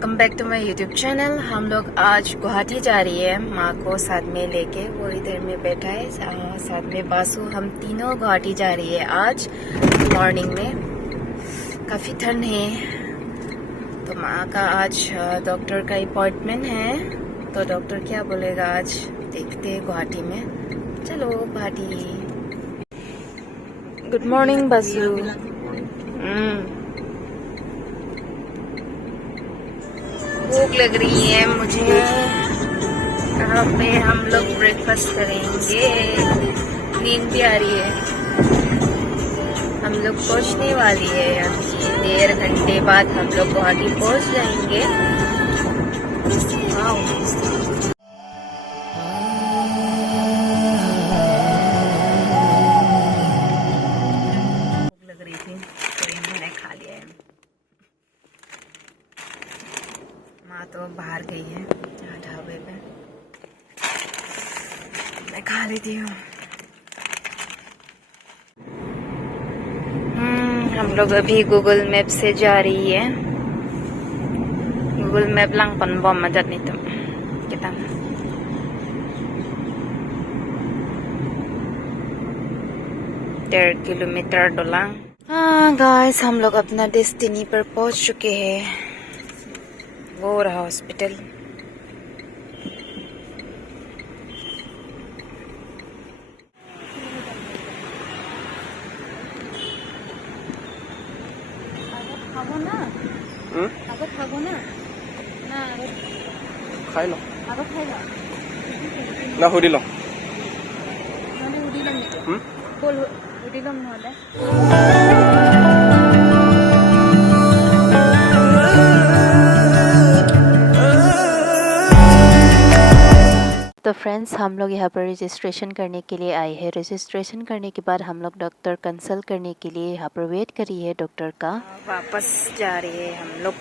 Welcome back to my YouTube channel. हम लोग आज गुवाहाटी जा रही है, माँ को साथ में लेके। वो इधर में बैठा है, साथ में बासु। हम तीनों गुवाहाटी जा रही है आज मॉर्निंग में। काफ़ी ठंड है, तो माँ का आज डॉक्टर का अपॉइंटमेंट है। तो डॉक्टर क्या बोलेगा आज देखते हैं गुवाहाटी में। चलो गुवाहाटी। Good morning Basu. भूख लग रही है मुझे। यहाँ पे हम लोग ब्रेकफास्ट करेंगे। नींद भी आ रही है। हम लोग पहुँचने वाली है, अभी 1.5 घंटे बाद हम लोग गुवाहाटी पहुँच जाएंगे। भूख लग रही थी तो मैंने खा लिया है। माँ तो बाहर गई है ढाबे पे, मैं खा लेती हूँ। हम लोग अभी गूगल मैप से जा रही है। Google map lang panbom adat nito kita 1.5 kilometre डोलांग। हाँ गाइस, हम लोग अपना डेस्टिनी पर पहुंच चुके हैं। वो रहा हॉस्पिटल। খাই ল না সুধি ল तो फ्रेंड्स, हम लोग यहाँ पर रजिस्ट्रेशन करने के लिए आए हैं। रजिस्ट्रेशन करने के बाद हम लोग डॉक्टर कंसल्ट करने के लिए यहाँ पर वेट करी है डॉक्टर का। वापस जा रहे हैं हम लोग।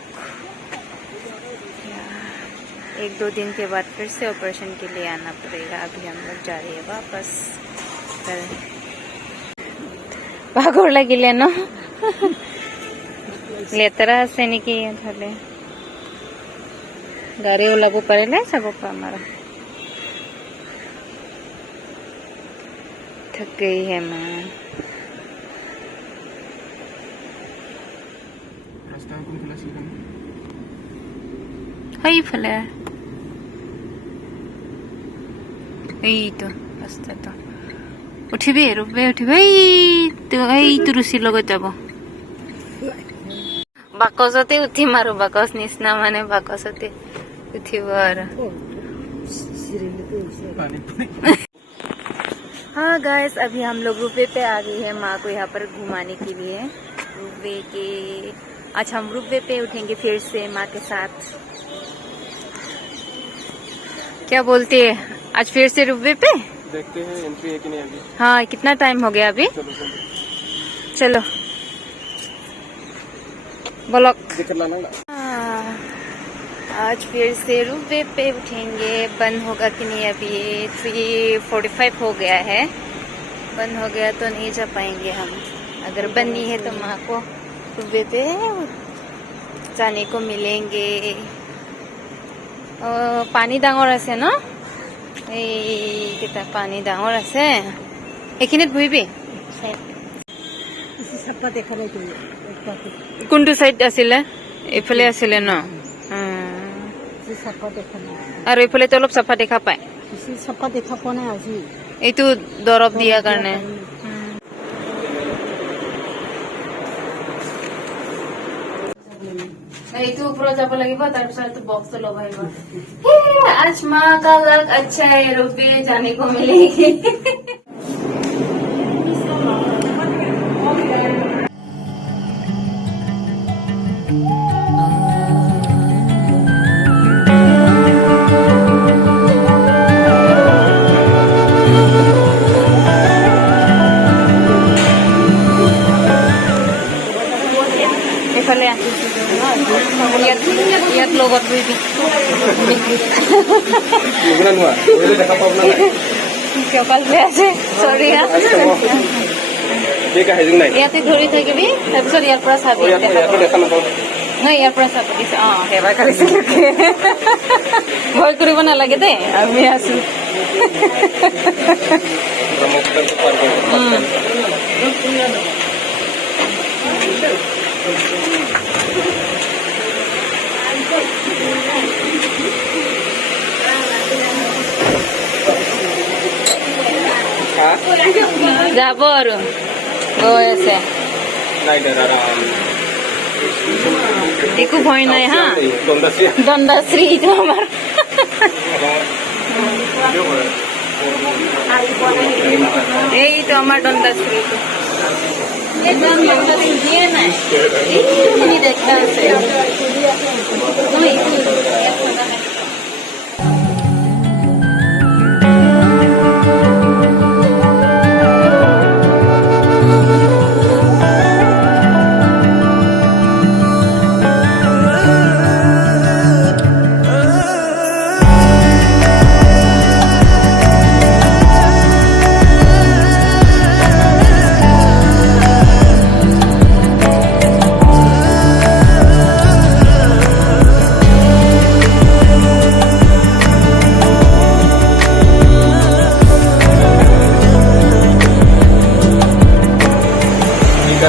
1-2 दिन के बाद फिर से ऑपरेशन के लिए आना पड़ेगा। अभी हम लोग जा रहे हैं वापस। भागोर लगिले न लेतरा से निकी थले गाड़ी ओलाबो पारेला सब हमारा। थक गई है मैं। हाई फले तो रास्ता तो उठिबे रुबे उठिबे तो रुचि लगत যাব बाकसते उठिम आरो बाकस निसना माने बाकसते उठिब आरो। हाँ गाइस, अभी हम लोग रूपे पे आ गए हैं माँ को यहाँ पर घुमाने के लिए। रूपे के आज हम रूपे पे उठेंगे फिर से माँ के साथ। क्या बोलते हैं, आज फिर से रूपे पे देखते हैं एंट्री है कि नहीं अभी। हाँ, कितना टाइम हो गया अभी? चलो बोलो। आज फिर से रूपे पे उठेंगे। बंद होगा कि नहीं अभी? 3:45 हो गया है। बंद हो गया तो नहीं जा पाएंगे हम। अगर बंद नहीं है तो माँ को रूपे पे जाने को मिलेंगे। पानी डाঙर আছে ন? এইকেইটা পানী ডাঙৰ আছে। এইখিনিত বহিবি? কোনটো সাইড আছিলে? এইফালে আছিলে ন? আৰু এইফালে তো অলপ চাফা দেখা পায়। এইটো দৰৱ দিয়াৰ কাৰণে। এইটো ওপৰত যাব লাগিব, তাৰপিছত বক্স ল'ব লাগিব। आज माँ का लक अच्छा है, रुपए जाने को मिलेगी। ইয়াত লগত বহিবি। কপাল বেয়া আছে, চৰি ইয়াতে ধৰি থাকিবি, তাৰপিছত ইয়াৰ পৰা চাবি। নহয় ইয়াৰ পৰা চাব দিছে সেৱা কৰিছিলোঁ ভয় কৰিব নালাগে দেই আমি আছো ब्रह्मपुत्र को पार करके बस स्टैंड हाँ যাব আৰু গৈ আছে नहीं डरा रहा একো ভয় নাই হা दंडश्री দণ্ডাশ্ৰী এইটো আমাৰ এইটো আমাৰ দণ্ডাশ্ৰীটো একদম দণ্ডাশ্ৰী দিয়ে নাই এইখিনি দেখা আছে নহয় এইটো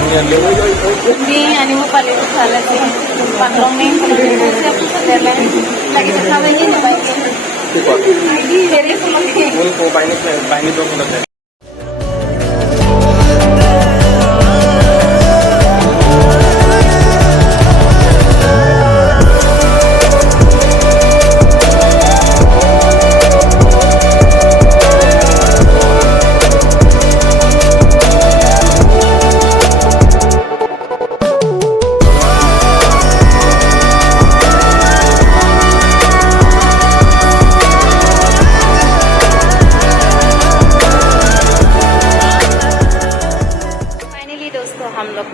Hindi, ano mo pala ito sa alas eh. Patrong na yung siya po sa tela. Lagi sa kawin niya, diba? Hindi, very sumaki. मूल को बाइनी दो मिनट है हम लोग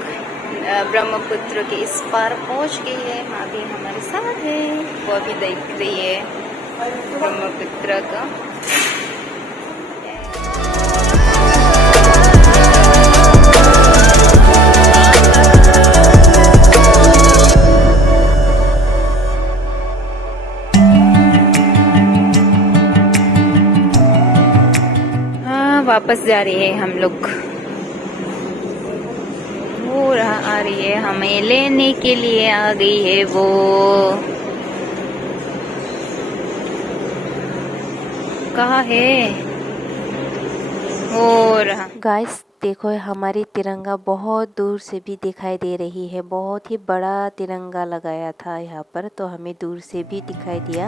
ब्रह्मपुत्र के इस पार पहुंच गए हैं माँ भी हमारे साथ है वो अभी देख रही है ब्रह्मपुत्र का हाँ वापस जा रही है हम लोग आ रही है हमें लेने के लिए आ गई है वो कहाँ है और गाइस देखो हमारी तिरंगा बहुत दूर से भी दिखाई दे रही है। बहुत ही बड़ा तिरंगा लगाया था यहाँ पर, तो हमें दूर से भी दिखाई दिया।